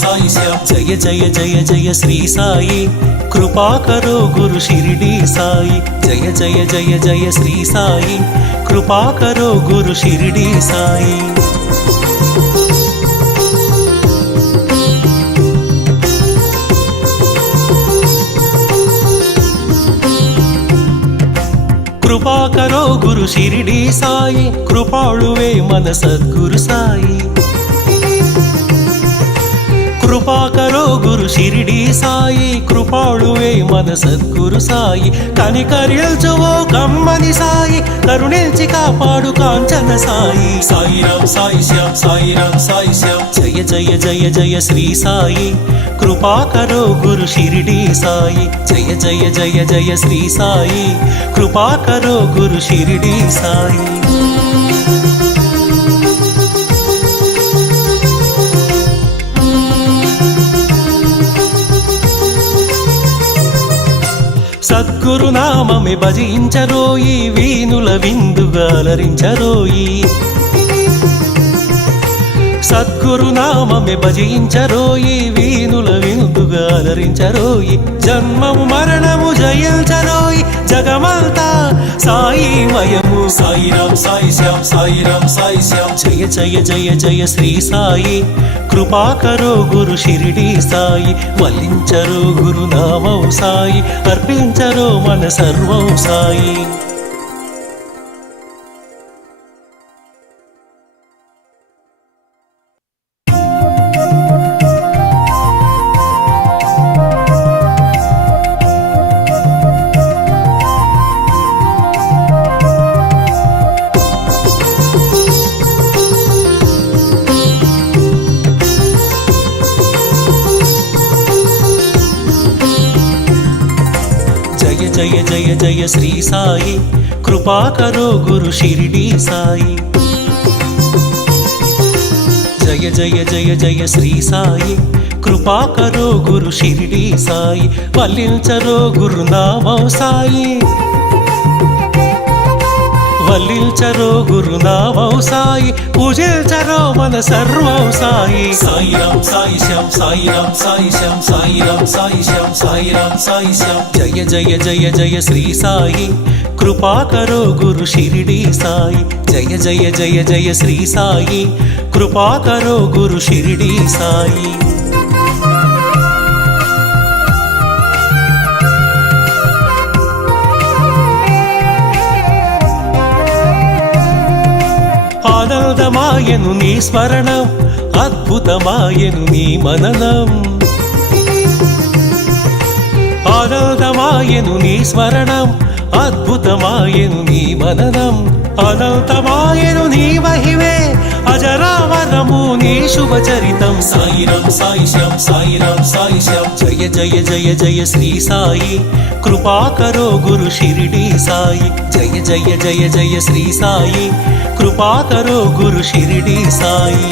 సాయి శ్యామ్ జయ జయ జయ జయ శ్రీ సాయి కృపా కరో గురు షిరిడి సాయి జయ జయ జయ జయ శ్రీ సాయి కృపా కరో గురు షిరిడి సాయి కృపా కరో గురు షిరిడి సాయి కృపాళువే మన సద్గురు సాయి కృపా కరో గురు షిరిడి సాయి కృపాళువే మన సద్గురు సాయి కనికరిల్చువో కమ్మని సాయి కరుణించి కాపాడు కాంచన సాయి సాయిరాం సాయి శ్యామ్ సాయిరాం సాయి శ్యామ్ జయ జయ జయ జయ శ్రీ సాయి కృపా కరో గురు షిరిడి సాయి జయ జయ జయ జయ శ్రీ సాయి కృపా కరో గురు షిరిడి సాయి సద్గురు నామమే భజించరోయి వీనుల విందుగా అలరించరోయి సద్గురు నామమే భజించరోయి వీనుల విందుగా అలరించరోయి జన్మము మరణము జయించరోయి జగమంతా సాయిమయము సాయిరాం సాయి శ్యామ్ సాయిరాం సాయి శ్యామ్ జయ జయ జయ జయ శ్రీ సాయి కృపా కరో గురు షిరిడి సాయి వల్లించరో గురు నామం సాయి అర్పించరో మన సర్వం సాయి జయ జయ జయ శ్రీ సాయి కృపా కరో గురు షిరిడి సాయి జయ జయ జయ జయ శ్రీ సాయి కృపా కరో గురు షిరిడి సాయి వల్లించరో గురు నామం సాయి వల్లించరో గురు నామం సాయి పూజించరో మన సర్వం సాయి సాయిరాం సాయి శ్యామ్ సాయిరాం సాయి శ్యామ్ సాయిరాం సాయి శ్యామ్ సాయిరాం సాయి శ్యామ్ జయ జయ జయ జయ శ్రీ సాయి కృపా కరో గురు షిరిడి సాయి జయ జయ జయ జయ శ్రీ సాయి కృపా కరో గురు షిరిడి సాయి ఆనందమాయను నీ స్మరణం అద్భుతమాయను నీ మననం ఆనందమాయను నీ స్మరణం అద్భుతమాయను నీ మననం అనంతమాయను నీ మహిమే అజరామరము నీ శుభచరితం సాయిరాం సాయి శ్యామ్ సాయిరాం సాయి శ్యామ్ జయ జయ జయ జయ శ్రీ సాయి కృపా కరో గురు షిరిడి సాయి జయ జయ జయ జయ శ్రీ సాయి కృపా కరో గురు షిరిడి సాయి